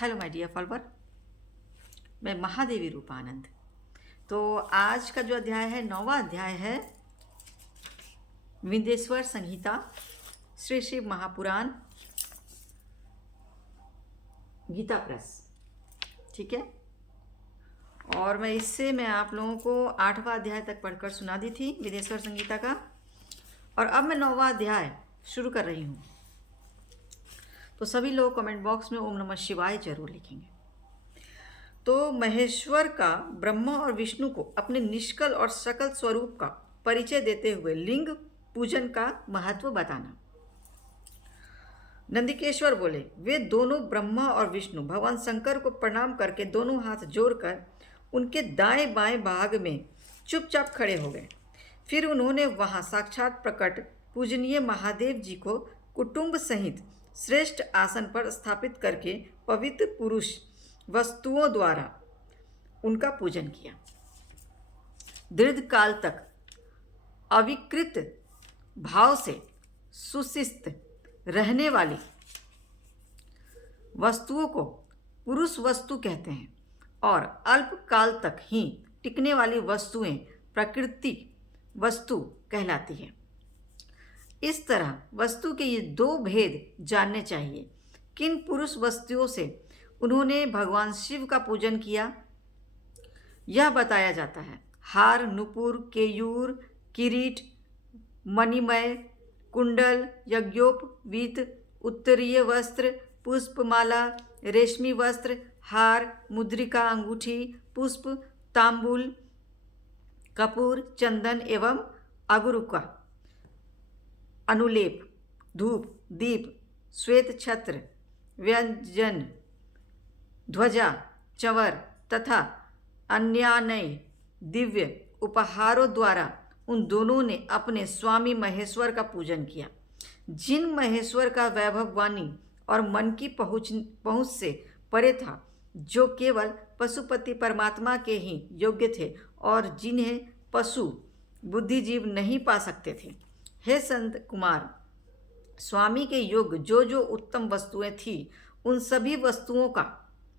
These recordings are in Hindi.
हेलो माय डियर फॉलोअर, मैं महादेवी रूपानंद। तो आज का जो अध्याय है 9वां अध्याय है विंध्येश्वर संहिता श्री शिव महापुराण गीता प्रेस। ठीक है, और मैं आप लोगों को 8वां अध्याय तक पढ़कर सुना दी थी विंध्येश्वर संहिता का, और अब मैं 9वां अध्याय शुरू कर रही हूँ। तो सभी लोग कमेंट बॉक्स में ओम नमः शिवाय जरूर लिखेंगे। तो महेश्वर का ब्रह्मा और विष्णु को अपने निष्कल और सकल स्वरूप का परिचय देते हुए लिंग पूजन का महत्व बताना। नंदिकेश्वर बोले, वे दोनों ब्रह्मा और विष्णु भगवान शंकर को प्रणाम करके दोनों हाथ जोड़कर उनके दाएं बाएं भाग में चुपचाप खड़े हो गए। फिर उन्होंने वहां साक्षात प्रकट पूजनीय महादेव जी को कुटुंब सहित श्रेष्ठ आसन पर स्थापित करके पवित्र पुरुष वस्तुओं द्वारा उनका पूजन किया। दीर्घ काल तक अविकृत भाव से सुशिस्त रहने वाली वस्तुओं को पुरुष वस्तु कहते हैं, और अल्प काल तक ही टिकने वाली वस्तुएं प्रकृति वस्तु कहलाती है। इस तरह वस्तु के ये दो भेद जानने चाहिए। किन पुरुष वस्तुओं से उन्होंने भगवान शिव का पूजन किया, यह बताया जाता है। हार, नुपुर, केयूर, किरीट, मणिमय, कुंडल, यज्ञोपवीत, उत्तरीय वस्त्र, पुष्पमाला, रेशमी वस्त्र, हार, मुद्रिका, अंगूठी, पुष्प, तांबूल, कपूर, चंदन एवं अगरुका, अनुलेप, धूप, दीप, श्वेत छत्र, व्यंजन, ध्वजा, चंवर तथा अन्यान्य दिव्य उपहारों द्वारा उन दोनों ने अपने स्वामी महेश्वर का पूजन किया। जिन महेश्वर का वैभव वाणी और मन की पहुँच से परे था, जो केवल पशुपति परमात्मा के ही योग्य थे और जिन्हें पशु बुद्धिजीव नहीं पा सकते थे। हे संत कुमार, स्वामी के योग्य जो जो उत्तम वस्तुएं थी, उन सभी वस्तुओं का,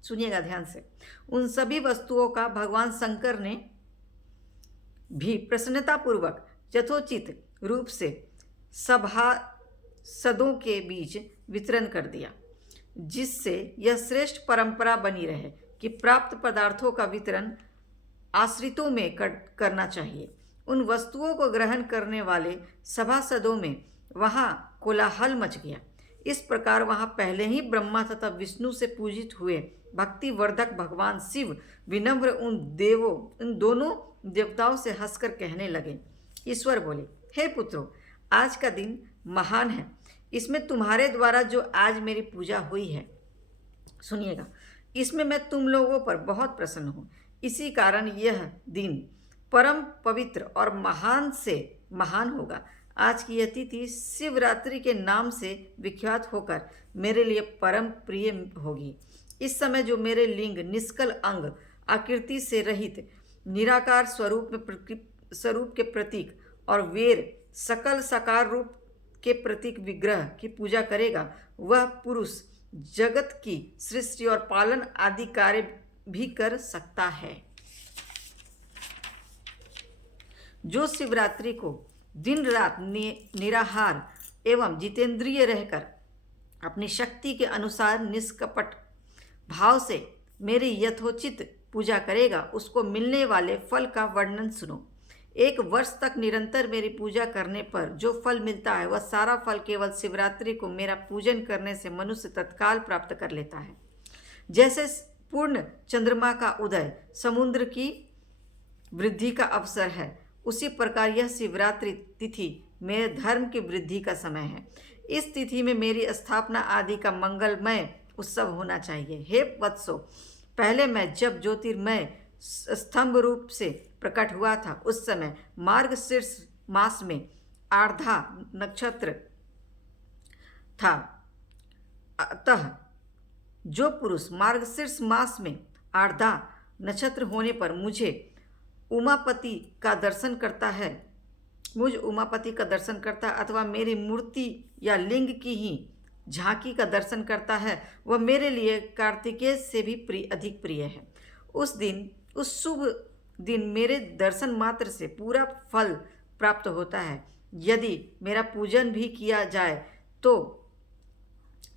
सुनिएगा ध्यान से, उन सभी वस्तुओं का भगवान शंकर ने भी प्रसन्नतापूर्वक यथोचित रूप से सभासदों के बीच वितरण कर दिया, जिससे यह श्रेष्ठ परंपरा बनी रहे कि प्राप्त पदार्थों का वितरण आश्रितों में करना चाहिए। उन वस्तुओं को ग्रहण करने वाले सभासदों में वहाँ कोलाहल मच गया। इस प्रकार वहाँ पहले ही ब्रह्मा तथा विष्णु से पूजित हुए भक्तिवर्धक भगवान शिव विनम्र उन दोनों देवताओं से हंसकर कहने लगे। ईश्वर बोले, हे पुत्रों, आज का दिन महान है। इसमें तुम्हारे द्वारा जो आज मेरी पूजा हुई है, सुनिएगा, इसमें मैं तुम लोगों पर बहुत प्रसन्न हूँ। इसी कारण यह दिन परम पवित्र और महान से महान होगा। आज की यह तिथि शिवरात्रि के नाम से विख्यात होकर मेरे लिए परम प्रिय होगी। इस समय जो मेरे लिंग, निष्कल अंग, आकृति से रहित निराकार स्वरूप के प्रतीक और वेर सकल साकार रूप के प्रतीक विग्रह की पूजा करेगा, वह पुरुष जगत की सृष्टि और पालन आदि कार्य भी कर सकता है। जो शिवरात्रि को दिन रात निराहार एवं जितेंद्रिय रहकर अपनी शक्ति के अनुसार निष्कपट भाव से मेरी यथोचित पूजा करेगा, उसको मिलने वाले फल का वर्णन सुनो। 1 वर्ष तक निरंतर मेरी पूजा करने पर जो फल मिलता है, वह सारा फल केवल शिवरात्रि को मेरा पूजन करने से मनुष्य तत्काल प्राप्त कर लेता है। जैसे पूर्ण चंद्रमा का उदय समुद्र की वृद्धि का अवसर है, उसी प्रकार यह शिवरात्रि तिथि मेरे धर्म की वृद्धि का समय है। इस तिथि में मेरी स्थापना आदि का मंगलमय उत्सव होना चाहिए। हे वत्सो, पहले मैं जब ज्योतिर्मय स्तंभ रूप से प्रकट हुआ था, उस समय मार्गशीर्ष मास में आर्द्रा नक्षत्र था। अतः जो पुरुष मार्गशीर्ष मास में आर्द्रा नक्षत्र होने पर मुझ उमापति का दर्शन करता अथवा मेरी मूर्ति या लिंग की ही झांकी का दर्शन करता है वह मेरे लिए कार्तिकेय से भी अधिक प्रिय है। उस शुभ दिन मेरे दर्शन मात्र से पूरा फल प्राप्त होता है। यदि मेरा पूजन भी किया जाए तो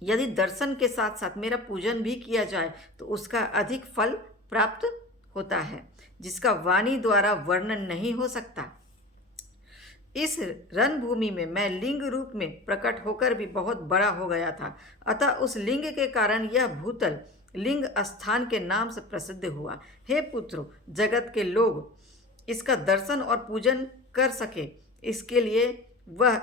यदि दर्शन के साथ साथ मेरा पूजन भी किया जाए तो उसका अधिक फल प्राप्त होता है, जिसका वाणी द्वारा वर्णन नहीं हो सकता। इस रणभूमि में मैं लिंग रूप में प्रकट होकर भी बहुत बड़ा हो गया था, अतः उस लिंग के कारण यह भूतल लिंग स्थान के नाम से प्रसिद्ध हुआ। हे पुत्रो, जगत के लोग इसका दर्शन और पूजन कर सके, इसके लिए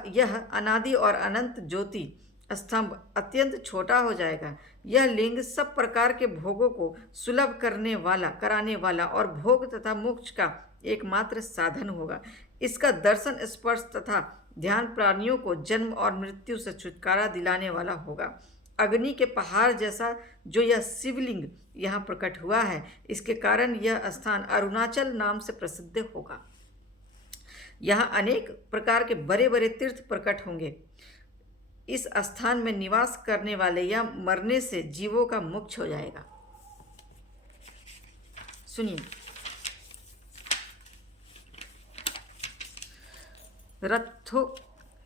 यह अनादि और अनंत ज्योति स्तंभ अत्यंत छोटा हो जाएगा। यह लिंग सब प्रकार के भोगों को सुलभ कराने वाला और भोग तथा मोक्ष का एकमात्र साधन होगा। इसका दर्शन, स्पर्श तथा ध्यान प्राणियों को जन्म और मृत्यु से छुटकारा दिलाने वाला होगा। अग्नि के पहाड़ जैसा जो यह शिवलिंग यहाँ प्रकट हुआ है, इसके कारण यह स्थान अरुणाचल नाम से प्रसिद्ध होगा। यहाँ अनेक प्रकार के बड़े बड़े तीर्थ प्रकट होंगे। इस स्थान में निवास करने वाले या मरने से जीवों का मोक्ष हो जाएगा। सुनिए,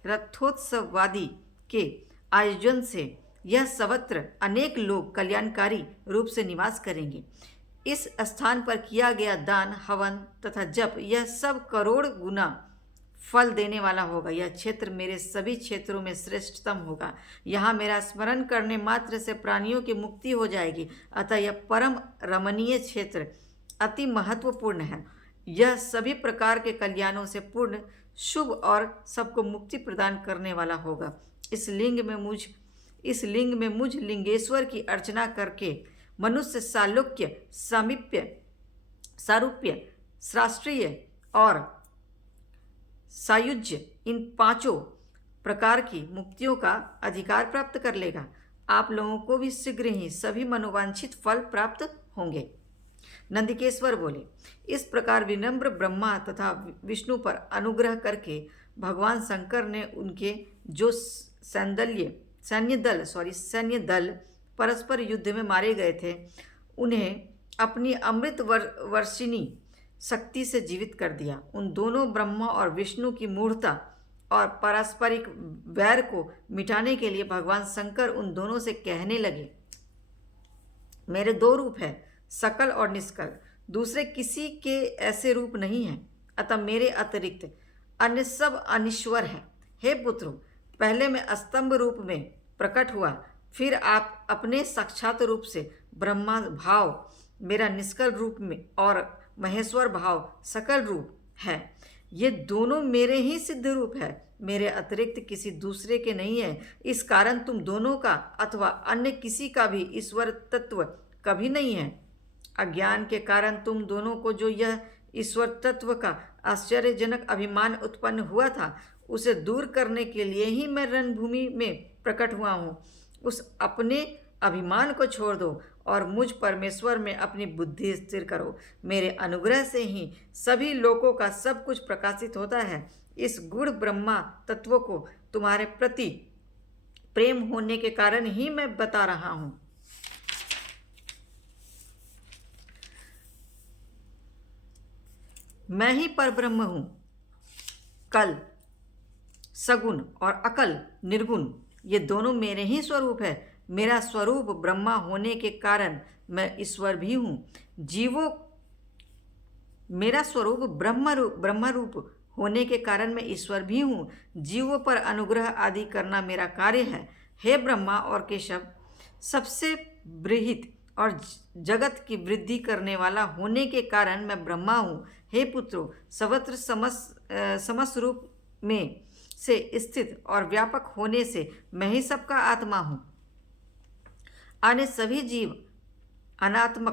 रथोत्सववादी के आयोजन से यह सर्वत्र अनेक लोग कल्याणकारी रूप से निवास करेंगे। इस स्थान पर किया गया दान, हवन तथा जप यह सब करोड़ गुना फल देने वाला होगा। यह क्षेत्र मेरे सभी क्षेत्रों में श्रेष्ठतम होगा। यहाँ मेरा स्मरण करने मात्र से प्राणियों की मुक्ति हो जाएगी, अतः यह परम रमणीय क्षेत्र अति महत्वपूर्ण है। यह सभी प्रकार के कल्याणों से पूर्ण, शुभ और सबको मुक्ति प्रदान करने वाला होगा। इस लिंग में मुझ लिंगेश्वर की अर्चना करके मनुष्य सालोक्य, सारूप्य, शास्त्रीय और सायुज्य इन पांचों प्रकार की मुक्तियों का अधिकार प्राप्त कर लेगा। आप लोगों को भी शीघ्र ही सभी मनोवांछित फल प्राप्त होंगे। नंदिकेश्वर बोले, इस प्रकार विनम्र ब्रह्मा तथा विष्णु पर अनुग्रह करके भगवान शंकर ने उनके जो सैन्य दल परस्पर युद्ध में मारे गए थे, उन्हें अपनी अमृत वर्षिणी शक्ति से जीवित कर दिया। उन दोनों ब्रह्मा और विष्णु की मूढ़ता और पारस्परिक वैर को मिटाने के लिए भगवान शंकर उन दोनों से कहने लगे, मेरे दो रूप हैं, सकल और निष्कल। दूसरे किसी के ऐसे रूप नहीं हैं, अतः मेरे अतिरिक्त अन्य सब अनिश्वर हैं। हे पुत्रों, पहले मैं स्तंभ रूप में प्रकट हुआ, फिर आप अपने साक्षात रूप से ब्रह्मा भाव मेरा निष्कल रूप में और महेश्वर भाव सकल रूप है। ये दोनों मेरे ही सिद्ध रूप है, मेरे अतिरिक्त किसी दूसरे के नहीं है। इस कारण तुम दोनों का अथवा अन्य किसी का भी ईश्वर तत्व कभी नहीं है। अज्ञान के कारण तुम दोनों को जो यह ईश्वर तत्व का आश्चर्यजनक अभिमान उत्पन्न हुआ था, उसे दूर करने के लिए ही मैं रणभूमि में प्रकट हुआ हूँ। उस अपने अभिमान को छोड़ दो और मुझ परमेश्वर में अपनी बुद्धि स्थिर करो। मेरे अनुग्रह से ही सभी लोकों का सब कुछ प्रकाशित होता है। इस गुण ब्रह्मा तत्व को तुम्हारे प्रति प्रेम होने के कारण ही मैं बता रहा हूँ। मैं ही परब्रह्म हूँ। कल, सगुण और अकल, निर्गुण, ये दोनों मेरे ही स्वरूप है। मेरा स्वरूप ब्रह्मा होने के कारण मैं ईश्वर भी हूँ। मेरा स्वरूप ब्रह्म रूप होने के कारण मैं ईश्वर भी हूँ। जीवों पर अनुग्रह आदि करना मेरा कार्य है। हे ब्रह्मा और केशव, सबसे बृहत् और जगत की वृद्धि करने वाला होने के कारण मैं ब्रह्मा हूँ। हे पुत्रों, सर्वत्र समस्त रूप में से स्थित और व्यापक होने से मैं ही सबका आत्मा हूँ। अन्य सभी जीव अनात्म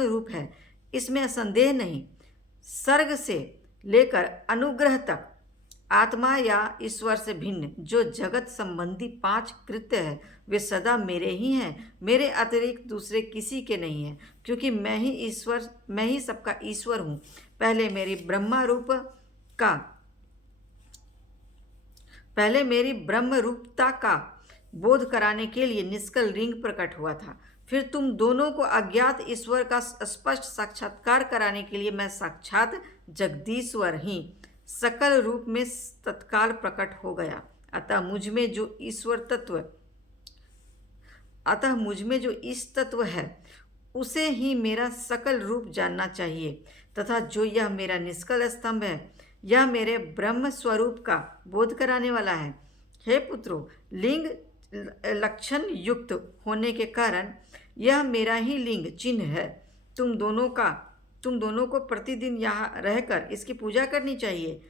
रूप है, इसमें संदेह नहीं। सर्ग से लेकर अनुग्रह तक आत्मा या ईश्वर से भिन्न जो जगत संबंधी 5 कृत्य है, वे सदा मेरे ही हैं। मेरे अतिरिक्त दूसरे किसी के नहीं हैं, क्योंकि मैं ही सबका ईश्वर हूँ। पहले मेरी ब्रह्मा रूप का पहले मेरी ब्रह्म रूपता का बोध कराने के लिए निष्कल लिंग प्रकट हुआ था। फिर तुम दोनों को अज्ञात ईश्वर का स्पष्ट साक्षात्कार कराने के लिए मैं साक्षात जगदीश्वर ही सकल रूप में तत्काल प्रकट हो गया। अतः मुझ में जो इस तत्व है उसे ही मेरा सकल रूप जानना चाहिए, तथा जो यह मेरा निष्कल स्तंभ है यह मेरे ब्रह्म स्वरूप का बोध कराने वाला है। हे पुत्रों, लिंग लक्षण युक्त होने के कारण यह मेरा ही लिंग चिन्ह है। तुम दोनों को प्रतिदिन यहाँ रहकर इसकी पूजा करनी चाहिए।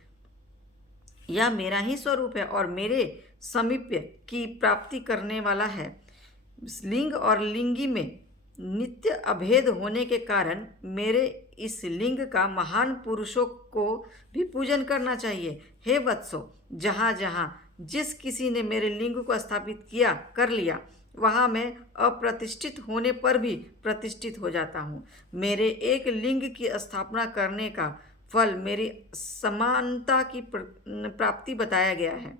यह मेरा ही स्वरूप है और मेरे समीप्य की प्राप्ति करने वाला है। लिंग और लिंगी में नित्य अभेद होने के कारण मेरे इस लिंग का महान पुरुषों को भी पूजन करना चाहिए। हे वत्सो, जहाँ जहाँ जिस किसी ने मेरे लिंग को स्थापित कर लिया वहाँ मैं अप्रतिष्ठित होने पर भी प्रतिष्ठित हो जाता हूँ। मेरे एक लिंग की स्थापना करने का फल मेरी समानता की प्राप्ति बताया गया है।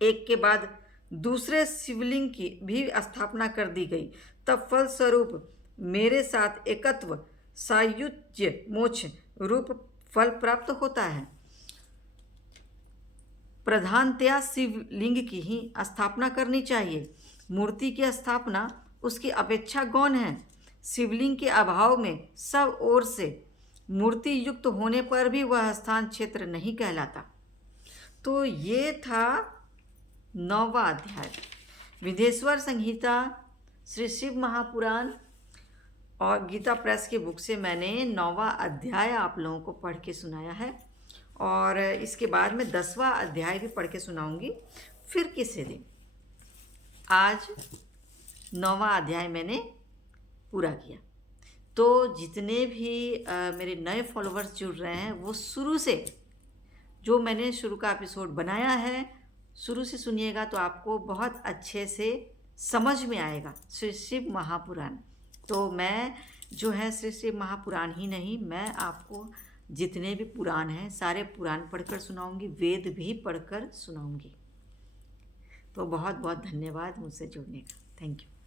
एक के बाद दूसरे शिवलिंग की भी स्थापना कर दी गई, तब फलस्वरूप मेरे साथ एकत्व सायुज्य मोक्ष रूप फल प्राप्त होता है। प्रधानतया शिवलिंग की ही स्थापना करनी चाहिए। मूर्ति की स्थापना उसकी अपेक्षा गौण है। शिवलिंग के अभाव में सब ओर से मूर्ति युक्त होने पर भी वह स्थान क्षेत्र नहीं कहलाता। तो ये था 9वां अध्याय विदेश्वर संहिता श्री शिव महापुराण और गीता प्रेस की बुक से मैंने 9वां अध्याय आप लोगों को पढ़ के सुनाया है, और इसके बाद मैं 10वां अध्याय भी पढ़ के सुनाऊंगी फिर किसी दिन। आज 9वां अध्याय मैंने पूरा किया। तो जितने भी मेरे नए फॉलोअर्स जुड़ रहे हैं वो शुरू से जो मैंने शुरू का एपिसोड बनाया है शुरू से सुनिएगा तो आपको बहुत अच्छे से समझ में आएगा श्री शिव महापुराण। तो मैं जो है श्री शिव महापुराण ही नहीं, मैं आपको जितने भी पुराण हैं सारे पुराण पढ़कर सुनाऊंगी, वेद भी पढ़कर सुनाऊंगी। तो बहुत बहुत धन्यवाद मुझसे जुड़ने का। Thank you.